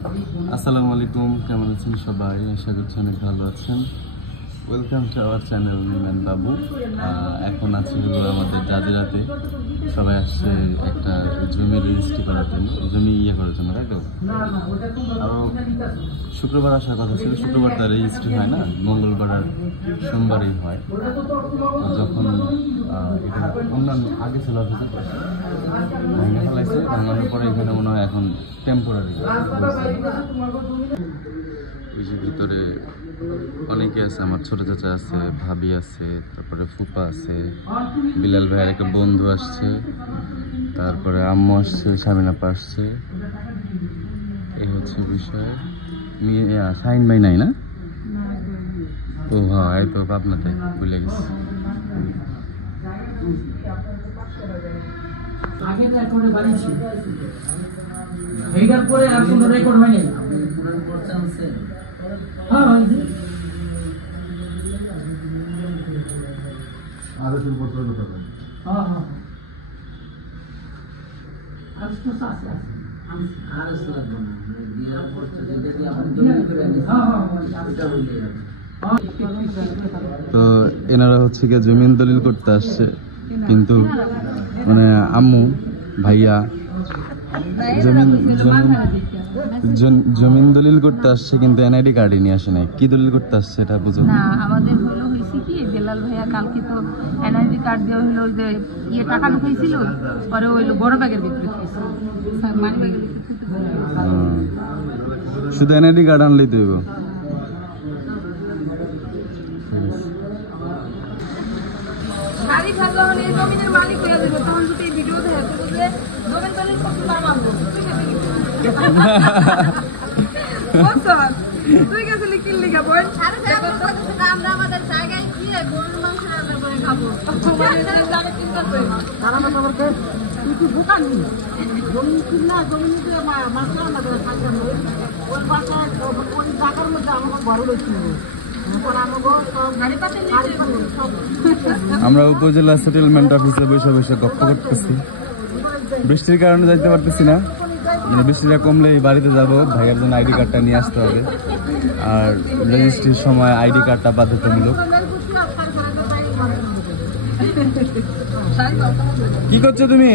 আসসালামু আলাইকুম, কেমন আছেন সবাই? আশা করছি অনেক ভালো আছেন। ওয়েলকাম টু আওয়ার চ্যানেল মিমান বাবু। এখন আছে হলো আমাদের জাজিরাতে, সবাই আসছে একটা জমি রেজিস্ট্রি করার জন্য, জমি করার জন্য, তাই তো? আরও শুক্রবার আসার কথা ছিল, শুক্রবার তার রেজিস্ট্রি হয় না, মঙ্গলবার আর সোমবারই হয়। যখন এটা অন্যান্য আগে ছিল অফিসে ভেঙে ফেলাইছে, ভাঙানোর পরে এখানে মনে হয় এখন টেম্পোরারি। ওই যে ভিতরে অনেকে আছে, আমার ছোট চাচা আছে, ভাবি আছে, তারপরে ফুপা আছে, বিলাল ভাইয়ের একটা বন্ধু আসছে, তারপরে আম্মু আসছে, স্বামীনাপা আসছে। এই হচ্ছে বিষয়। শাহিন ভাই নাই না? ও হ্যাঁ, এই তো আপনাদের ভুলে গেছি। আগে তো একটা বাড়ি ছিল, এইটার পরে আর কোনো রেকর্ড হয়নি। হ্যাঁ হয়েছে। আরো শুরুপত্র করতে হবে। হ্যাঁ হ্যাঁ আর তো আছে আছে আর লাগবে না, বিয়ের পর যেটা দিয়ে আপনি জমি করে আনেন, হ্যাঁ হ্যাঁ এটা হয়ে যাবে। তো এনারা হচ্ছে গিয়ে জমিন দলিল করতে আসছে, কিন্তু মানে আম্মু ভাইয়া জমিন দলিল করতে আসছে, কিন্তু এনআইডি কার্ডই নিয়ে আসে নাই। কি দলিল করতে আসছে এটা বুঝুন না। আমাদের হলো হয়েছে কি, বেলাল ভাইয়া কালকে তো এনআইডি কার্ড দেওয়া হলো, ওই যে টাকা ঢুকাইছিল, পরে ওই বড় ব্যাগের ভিতরে মানি ব্যাগের ভিতরে। শুধু এনআইডি কার্ড আনলেই তো হইব। শারিফ যখন এই জমিনের মালিক হয়ে যাবে, তখন যদি এই ভিডিও দেখে তো বুঝবে জমিন দলিল করতে পারবো। তুই গেছিলি কি লিখা বল? আমরা আমাদের জায়গায় গিয়ে গরুর মাংস রান্না করে খাবো। তুই কি বোকান নি? জমি কিনা জমি নিতে মাছ রান্না করে থাকবেন, ওই পাশে ওই জায়গার মধ্যে আমার ঘর রয়েছিল। আমরা উপজেলা সেটেলমেন্ট অফিসে বসে বসে গপ্প করতেছি। বৃষ্টির কারণে যাইতে পারতেছি না, মানে বৃষ্টিটা কমলে এই বাড়িতে যাবো। ভাইয়ের জন্য আইডি কার্ডটা নিয়ে আসতে হবে, আর রেজিস্ট্রির সময় আইডি কার্ডটা বাধ্যতামূলক। কি করছো তুমি?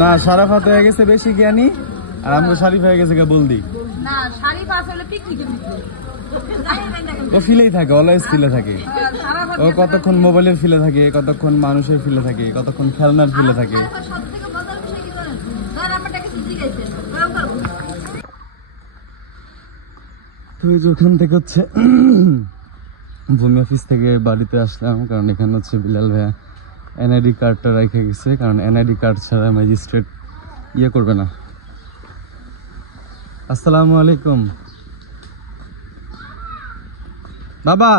না, সারাফ হাতে হয়ে গেছে বেশি জ্ঞানী, আর আমরা শারিফ হয়ে গেছে বলদি। না, শারিফ আসলে পিকনিকে ও ফিলেই থাকে, অলওয়েজ ফিলে থাকে। ও কতক্ষণ মোবাইলের ফিলে থাকে, কতক্ষণ মানুষের ফিলে থাকে, কতক্ষণ খেলনার ফিলে থাকে। তো ওখান থেকে হচ্ছে ভূমি অফিস থেকে বাড়িতে আসলাম, কারণ এখানে হচ্ছে বিলাল ভাইয়া এনআইডি কার্ডটা রেখে গেছে, কারণ এনআইডি কার্ড ছাড়া ম্যাজিস্ট্রেট করবে না। আসসালামু আলাইকুম বাবা,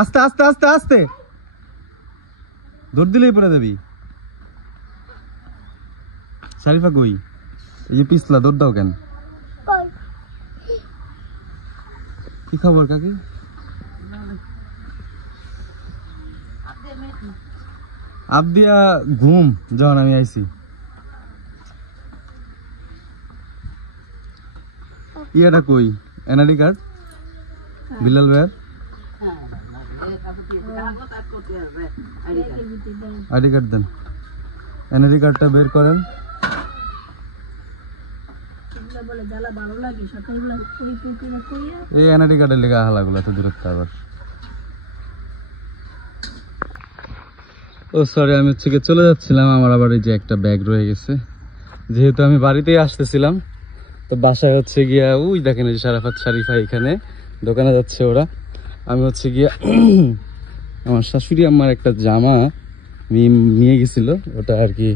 আস্তে আস্তে আস্তে আস্তে, দৌড় দিলেই পড়ে যাবি। শারিফা কই? এই যে পিছলা, দৌড় দাও কেন? কি খবর কাকি? আবদিয়া ঘুম যখন আমি আইছি। ইয়েটা কই? এনআইডি কার্ড বিলাল ভাইয়ের আইডি কার্ড দেন, এনআইডি কার্ডটা বের করেন। এই এনআইডি কার্ডের লেগে হালাগুলো এত দূরত্ব আবার। ও সরি, আমি হচ্ছে চলে যাচ্ছিলাম, আমার আবার এই যে একটা ব্যাগ রয়ে গেছে। যেহেতু আমি বাড়িতেই আসতেছিলাম, তো বাসায় হচ্ছে গিয়া ওই দেখেন এই যে সারাফাত শারিফা এখানে দোকানে যাচ্ছে ওরা। আমি হচ্ছে গিয়া আমার শাশুড়ি আমার একটা জামা নিয়ে গেছিল, ওটা আর কি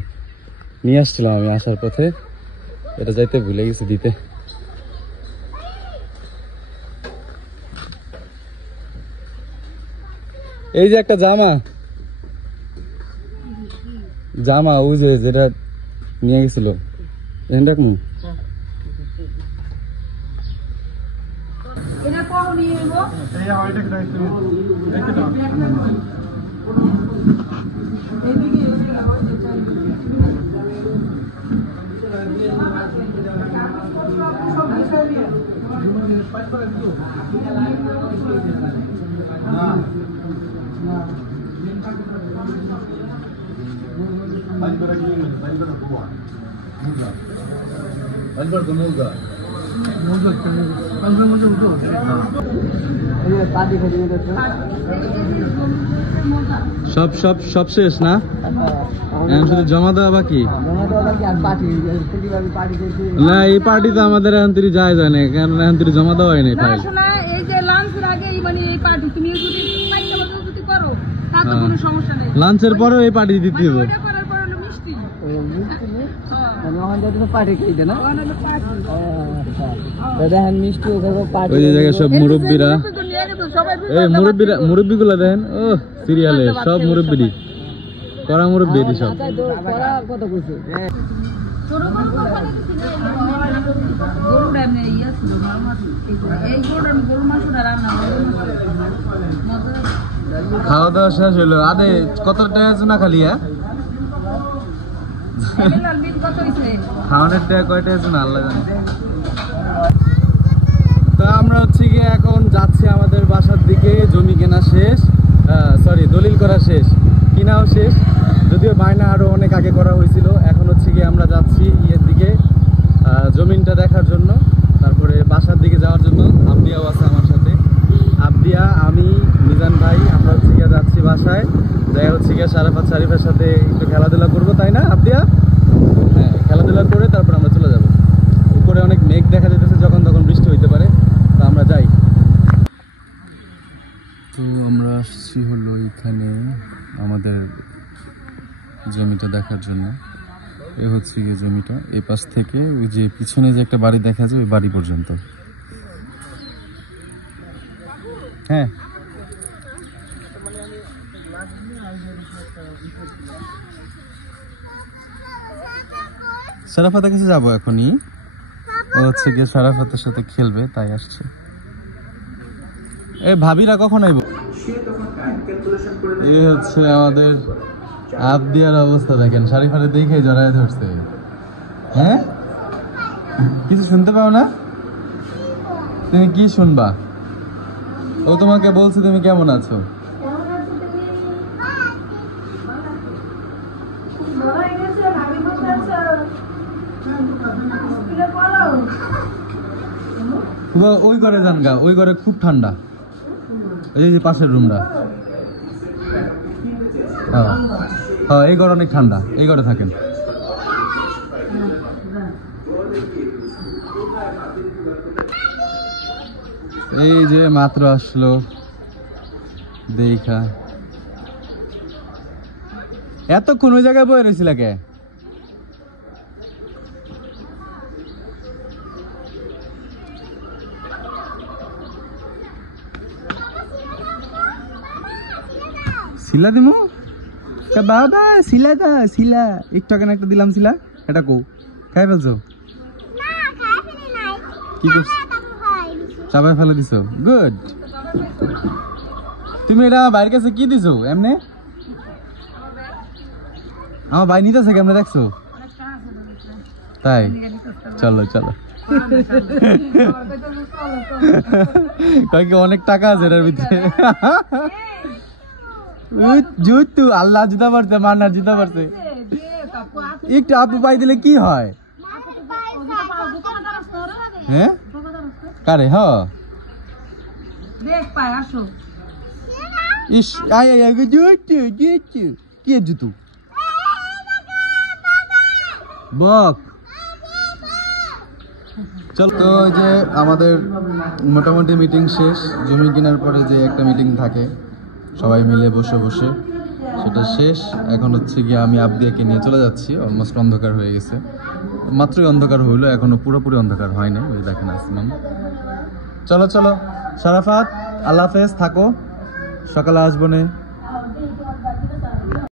নিয়ে আসছিলাম আমি আসার পথে, এটা যাইতে ভুলে গেছি দিতে। এই যে একটা জামা ওই যে যেটা নিয়ে গেছিল, এরকম এটা কখন নিয়ে নেবো? এইদিকে সব সব সব শেষ না? এখন শুধু জমা দেওয়া বাকি না? এই পার্টি তো আমাদের এখন তুই যায় না, কারণ এখন তুই জমা দেওয়া হয়নি ফাইল। এই যে লাঞ্চের আগে মানে এই পার্টি তুমি যদি করো তাতে কোনো সমস্যা নেই। লাঞ্চের পরেও এই পার্টি দিতে হবে। ওটা করার পর হলো মিষ্টি। ওই যে জায়গায় সব মুরব্বীরা, এই মুরব্বীগুলা দেখেন, ও সিরিয়ালে সব মুরব্বী করা মুরব্বী সব। খাওয়া দাওয়া শেষ হলো। আরে কত টাকা আছে না খালি? খাওয়ানোর টাকা কয়টা আছে না আল্লাহ জানে। তো আমরা হচ্ছে গিয়ে এখন যাচ্ছি আমাদের বাসার দিকে। জমি কেনা শেষ, সরি দলিল করা শেষ, কিনাও শেষ, যদিও বায়না আরো অনেক আগে করা হয়েছিল। এখন হচ্ছে গিয়ে আমরা যাচ্ছি ইয়ের দিকে, জমিনটা দেখার জন্য, তারপরে বাসার দিকে যাওয়ার জন্য। আবদিয়াও আছে আমার সাথে, আবদিয়া, আমি, মিজান ভাই, আমরা হচ্ছে গিয়ে যাচ্ছি বাসায়। যাই হচ্ছে গিয়ে শারাফাত শরীফের সাথে একটু খেলাধুলা করবো, তাই না আবদিয়া? হ্যাঁ, খেলাধুলা করে তারপর আমরা চলে যাব। উপরে অনেক মেঘ দেখা যেতেছে, যখন তখন বৃষ্টি হইতে পারে, তো আমরা যাই। তো আমরা আসছি হলো এখানে আমাদের জমিটা দেখার জন্য। এ হচ্ছে গিয়ে জমিটা, এই পাশ থেকে ওই যে পিছনে যে একটা বাড়ি দেখা যায় ওই বাড়ি পর্যন্ত। হ্যাঁ, শারাফাতের কাছে যাবো এখনই। ও হচ্ছে গিয়ে শারাফাতের সাথে খেলবে, তাই আসছে। এ ভাবিরা কখন আইব? এই হচ্ছে আমাদের আবদিয়ার অবস্থা দেখেন, শারিফারে দেখে জড়ায় ধরছে। হ্যাঁ, কিছু শুনতে পাও না? তুমি কি শুনবা? ও তোমাকে বলছে তুমি কেমন আছো। ওই ঘরে যান গা, ওই ঘরে খুব ঠান্ডা। এই যে পাশের রুমটা, হ্যাঁ হ্যাঁ, এই ঘর অনেক ঠান্ডা, এই ঘরে থাকেন। এই যে মাত্র আসলো দেখা। এতক্ষণ ওই জায়গায় বয়ে রয়েছিল কে? শিলা দিমু বাবা, শিলা দা, শিলা একটু আগে একটা দিলাম, শিলা এটা কো খাই ফেলছো? কি করছো? চাপাই ফেলে দিছো, গুড। তুমি এটা বাইরের কাছে কি দিছো এমনি? আমার ভাই নিতেছে কেমনে দেখছো? তাই চলো চলো। কয় কি অনেক টাকা আছে এটার ভিতরে। জুতু আল্লাহ জুতা পারছে, মান্নার জুতা পারছে। একটু আপু পাই দিলে কি হয়? হ্যাঁ কারে? হ ইস, আয় আয় আয়, জুতু জুতু কি জুতু বক। চল, তো ওই যে আমাদের মোটামুটি মিটিং শেষ। জমি কেনার পরে যে একটা মিটিং থাকে সবাই মিলে বসে বসে, সেটা শেষ। এখন হচ্ছে গিয়ে আমি আবদিয়াকে নিয়ে চলে যাচ্ছি। অলমোস্ট অন্ধকার হয়ে গেছে, মাত্রই অন্ধকার হইলো, এখনো পুরোপুরি অন্ধকার হয় নাই। ওই দেখেন আসমান। চলো চলো শারাফাত, আল্লাহ হাফেজ, থাকো, সকালে আসবো নে।